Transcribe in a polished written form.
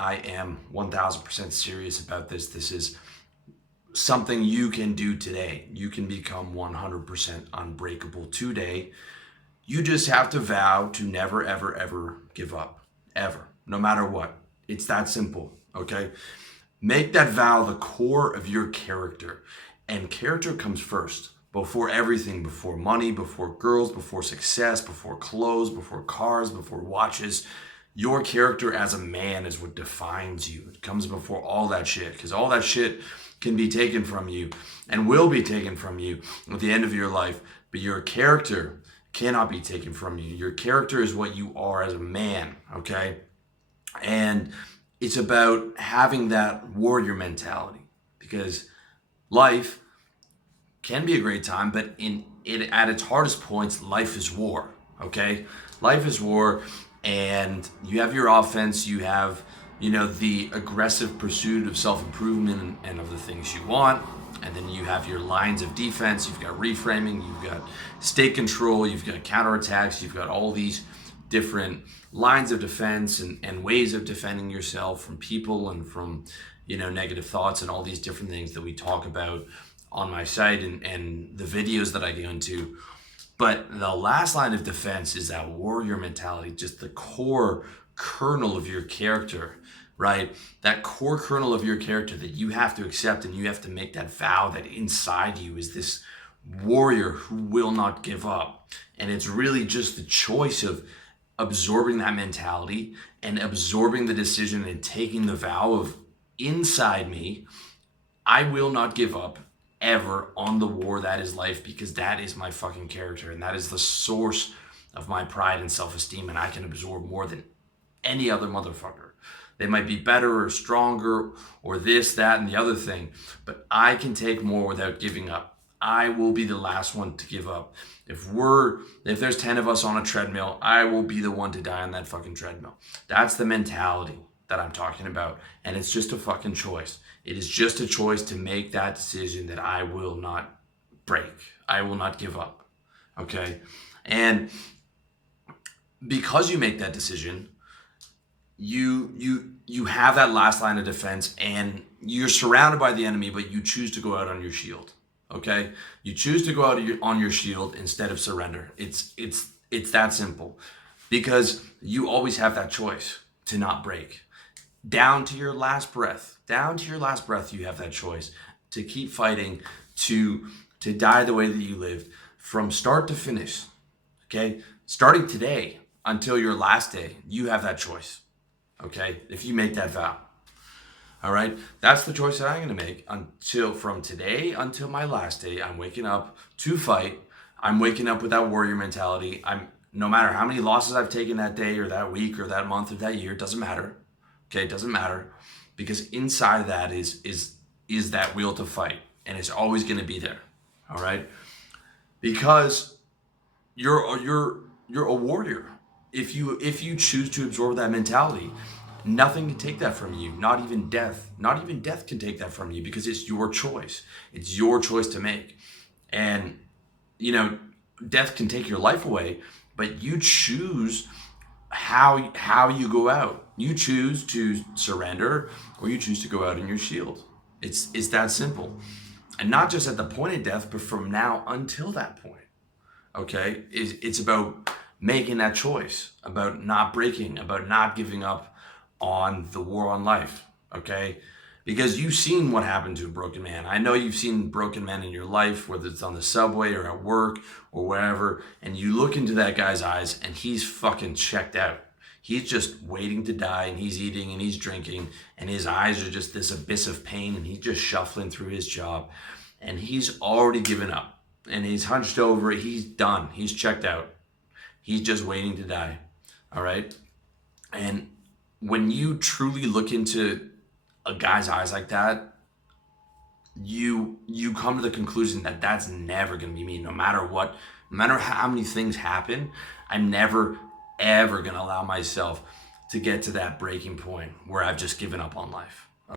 I am 1000% serious about this. This is something you can do today. You can become 100% unbreakable today. You just have to vow to never, ever, ever give up. Ever. No matter what. It's that simple. Okay? Make that vow the core of your character. And character comes first. Before everything. Before money, before girls, before success, before clothes, before cars, before watches. Your character as a man is what defines you. It comes before all that shit. Because all that shit can be taken from you and will be taken from you at the end of your life. But your character cannot be taken from you. Your character is what you are as a man, okay? And it's about having that warrior mentality, because life can be a great time, but at its hardest points, life is war, okay? Life is war, and you have your offense, you have, the aggressive pursuit of self-improvement and of the things you want. And then you have your lines of defense, you've got reframing, you've got state control, you've got counterattacks, you've got all these different lines of defense and ways of defending yourself from people and from, negative thoughts and all these different things that we talk about on my site and the videos that I go into. But the last line of defense is that warrior mentality, just the core kernel of your character, right? That core kernel of your character that you have to accept, and you have to make that vow that inside you is this warrior who will not give up. And it's really just the choice of absorbing that mentality and absorbing the decision and taking the vow of, inside me, I will not give up ever on the war that is life, because that is my fucking character, and that is the source of my pride and self-esteem, and I can absorb more than any other motherfucker. They might be better or stronger or this, that, and the other thing, but I can take more without giving up. I will be the last one to give up. If there's 10 of us on a treadmill, I will be the one to die on that fucking treadmill. That's the mentality that I'm talking about, and it's just a fucking choice. It is just a choice to make that decision that I will not break. I will not give up, okay? And because you make that decision, you have that last line of defense, and you're surrounded by the enemy, but you choose to go out on your shield, okay? You choose to go out on your shield instead of surrender. It's that simple, because you always have that choice to not break. Down to your last breath, you have that choice to keep fighting, to die the way that you lived from start to finish, okay? Starting today until your last day, you have that choice. Okay, if you make that vow. All right, that's the choice that I'm going to make from today until my last day. I'm waking up to fight. I'm waking up with that warrior mentality. No matter how many losses I've taken that day or that week or that month or that year, it doesn't matter. Okay, it doesn't matter, because inside of that is that will to fight, and it's always going to be there. All right, because you're a warrior. If you choose to absorb that mentality, nothing can take that from you. Not even death. Not even death can take that from you, because it's your choice. It's your choice to make. And, death can take your life away, but you choose how you go out. You choose to surrender, or you choose to go out in your shield. It's that simple. And not just at the point of death, but from now until that point. Okay? It's about making that choice, about not breaking, about not giving up on the war on life, okay? Because you've seen what happened to a broken man. I know you've seen broken men in your life, whether it's on the subway or at work or wherever, and you look into that guy's eyes and he's fucking checked out. He's just waiting to die, and he's eating and he's drinking, and his eyes are just this abyss of pain, and he's just shuffling through his job, and he's already given up, and he's hunched over, he's done, he's checked out. He's just waiting to die, all right? And when you truly look into a guy's eyes like that, you come to the conclusion that that's never going to be me. No matter what, no matter how many things happen, I'm never, ever going to allow myself to get to that breaking point where I've just given up on life.